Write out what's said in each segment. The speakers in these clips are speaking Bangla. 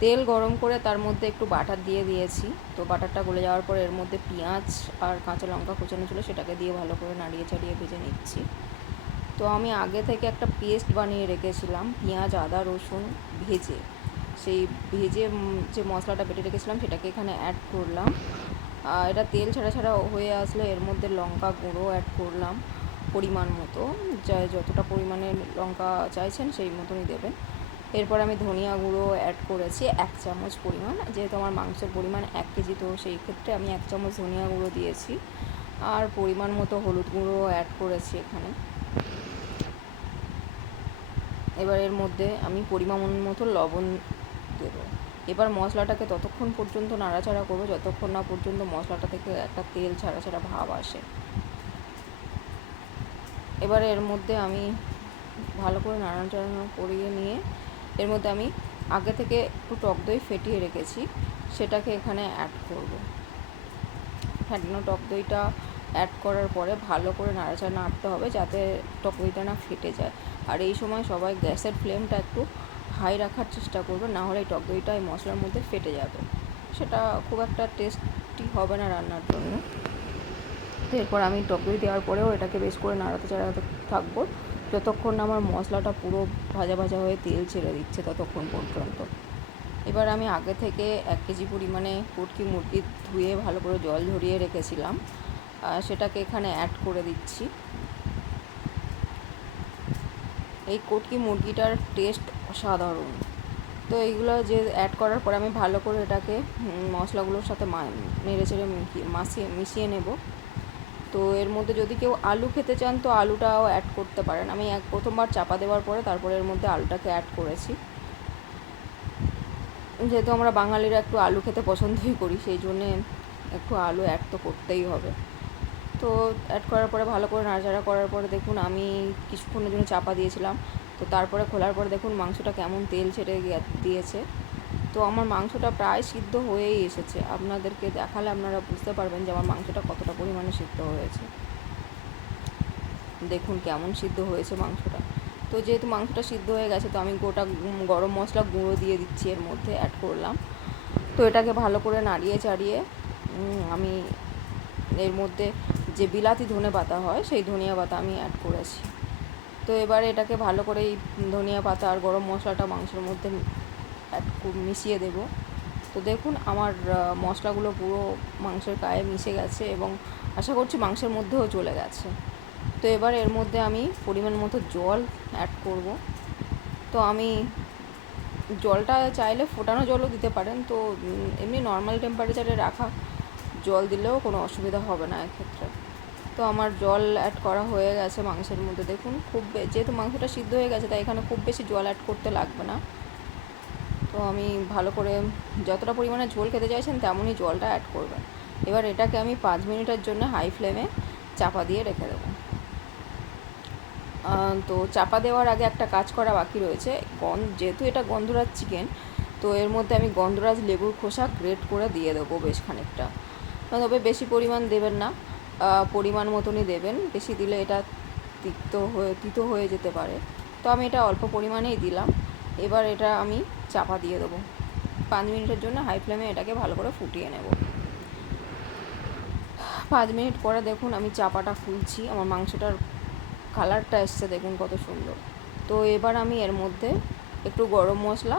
তেল গরম করে তার মধ্যে একটু বাটার দিয়ে দিয়েছি। তো বাটারটা গলে যাওয়ার পর এর মধ্যে পেঁয়াজ আর কাঁচা লঙ্কা কুচানো ছিল, সেটাকে দিয়ে ভালো করে নাড়িয়ে চাড়িয়ে ভেজে নিচ্ছি। তো আমি আগে থেকে একটা পেস্ট বানিয়ে রেখেছিলাম পেঁয়াজ আদা রসুন ভেজে, সেই ভেজে যে মশলাটা বেটে রেখেছিলাম সেটাকে এখানে অ্যাড করলাম। এটা তেল ছাড়া ছাড়া হয়ে আসলে এর মধ্যে লঙ্কা গুঁড়ো অ্যাড করলাম পরিমাণ মতো, যতটা পরিমাণে লঙ্কা চাইছেন সেই মতনই দেবেন। এরপর আমি ধনিয়া গুঁড়ো অ্যাড করেছি 1 চামচ পরিমাণ, যেহেতু আমার মাংসের পরিমাণ 1 কেজি, তো সেই ক্ষেত্রে আমি 1 চামচ ধনিয়া গুঁড়ো দিয়েছি। আর পরিমাণ মতো হলুদ গুঁড়ো অ্যাড করেছি এখানে। এবার এর মধ্যে আমি পরিমাণ মতো লবণ দেবো। এবার মশলাটাকে ততক্ষণ পর্যন্ত নাড়াচাড়া করবো যতক্ষণ না পর্যন্ত মশলাটা থেকে একটা তেল ছাড়া ছাড়া ভাব আসে। এবার এর মধ্যে আমি ভালো করে নাড়াচাড়া করিয়ে নিয়ে এর মধ্যে আমি আগে থেকে একটু টক দই ফেটিয়ে রেখেছি, সেটাকে এখানে অ্যাড করব। ফ্যাটানো টক দইটা অ্যাড করার পরে ভালো করে নাড়াচাড়া নাড়তে হবে যাতে টক দইটা না ফেটে যায়। আর এই সময় সবাই গ্যাসের ফ্লেমটা একটু হাই রাখার চেষ্টা করবে, না হলে এই টক দইটা এই মশলার মধ্যে ফেটে যাবে, সেটা খুব একটা টেস্টি হবে না রান্নার জন্য। তো এরপর আমি টক দই দেওয়ার পরেও এটাকে বেশ করে নাড়াতে চাড়াতে থাকবো যতক্ষণ না আমার মশলাটা পুরো ভাজা ভাজা হয়ে তেল ছেড়ে দিচ্ছে ততক্ষণ পর্যন্ত। এবার আমি আগে থেকে 1 কেজি পরিমাণে কটকি মুরগি ধুয়ে ভালো করে জল ঝরিয়ে রেখেছিলাম, সেটাকে এখানে অ্যাড করে দিচ্ছি। এই কটকি মুরগিটার টেস্ট অসাধারণ। তো এইগুলো যে অ্যাড করার পরে আমি ভালো করে এটাকে মশলাগুলোর সাথে নেড়ে চেড়ে মিশিয়ে নেব। তো এর মধ্যে যদি কেউ আলু খেতে চান তো আলুটাও অ্যাড করতে পারেন। আমি প্রথমবার চাপা দেওয়ার পরে তারপরে এর মধ্যে আলুটাকে অ্যাড করেছি, যেহেতু আমরা বাঙালিরা একটু আলু খেতে পছন্দই করি, সেই জন্যে একটু আলু অ্যাড তো করতেই হবে। তো অ্যাড করার পরে ভালো করে নাড়াচাড়া করার পরে দেখুন আমি কিছুক্ষণের জন্য চাপা দিয়েছিলাম, তো তারপরে খোলার পরে দেখুন মাংসটা কেমন তেল ছেড়ে দিয়েছে। তো আমার মাংসটা প্রায় সিদ্ধ হয়েই এসেছে, আপনাদেরকে দেখালে আপনারা বুঝতে পারবেন যে আমার মাংসটা কতটা পরিমাণে সিদ্ধ হয়েছে। দেখুন কেমন সিদ্ধ হয়েছে মাংসটা। তো যেহেতু মাংসটা সিদ্ধ হয়ে গেছে তো আমি গোটা গরম মশলা গুঁড়ো দিয়ে দিচ্ছি, এর মধ্যে অ্যাড করলাম। তো এটাকে ভালো করে নাড়িয়ে চাড়িয়ে আমি এর মধ্যে যে বিলাতি ধনে পাতা হয় সেই ধনিয়া পাতা আমি অ্যাড করেছি। তো এবার এটাকে ভালো করে এই ধনিয়া পাতা আর গরম মশলাটা মাংসের মধ্যে মিশিয়ে দেব। তো দেখুন আমার মশলাগুলো পুরো মাংসের গায়ে মিশে গেছে এবং আশা করছি মাংসের মধ্যেও চলে গেছে। তো এবার এর মধ্যে আমি পরিমাণ মতো জল অ্যাড করব। তো আমি জলটা চাইলে ফোটানো জলও দিতে পারেন, তো এমনি নর্মাল টেম্পারেচারে রাখা জল দিলেও কোনো অসুবিধা হবে না এক্ষেত্রে। তো আমার জল অ্যাড করা হয়ে গেছে মাংসের মধ্যে। দেখুন যেহেতু মাংসটা সিদ্ধ হয়ে গেছে তাই এখানে খুব বেশি জল অ্যাড করতে লাগবে না। তো আমি ভালো করে যতটা পরিমাণে ঝোল খেতে চাইছেন তেমনই জলটা অ্যাড করবেন। এবার এটাকে আমি 5 মিনিটের জন্য হাই ফ্লেমে চাপা দিয়ে রেখে দেবো। তো চাপা দেওয়ার আগে একটা কাজ করা বাকি রয়েছে। যেহেতু এটা গন্ধরাজ চিকেন, তো এর মধ্যে আমি গন্ধরাজ লেবুর খোসা গ্রেট করে দিয়ে দেবো বেশ খানিকটা। তবে বেশি পরিমাণ দেবেন না, পরিমাণ মতনই দেবেন, বেশি দিলে এটা তিতো হয়ে যেতে পারে। তো আমি এটা অল্প পরিমাণেই দিলাম। এবার এটা আমি চাপা দিয়ে দেবো 5 মিনিটের জন্য হাই ফ্লেমে, এটাকে ভালো করে ফুটিয়ে নেব। 5 মিনিট পরে দেখুন আমি চাপাটা খুলছি, আমার মাংসটার কালারটা এসছে দেখুন কত সুন্দর। তো এবার আমি এর মধ্যে একটু গরম মশলা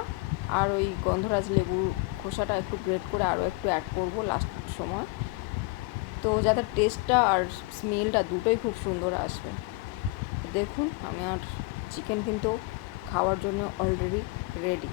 আর ওই গন্ধরাজ লেবুর খোসাটা একটু গ্রেট করে আরও একটু অ্যাড করবো লাস্ট সময়, তো যাতে টেস্টটা আর স্মেলটা দুটোই খুব সুন্দর আসবে। দেখুন আমার চিকেন কিন্তু খাওয়ার জন্য অলরেডি রেডি।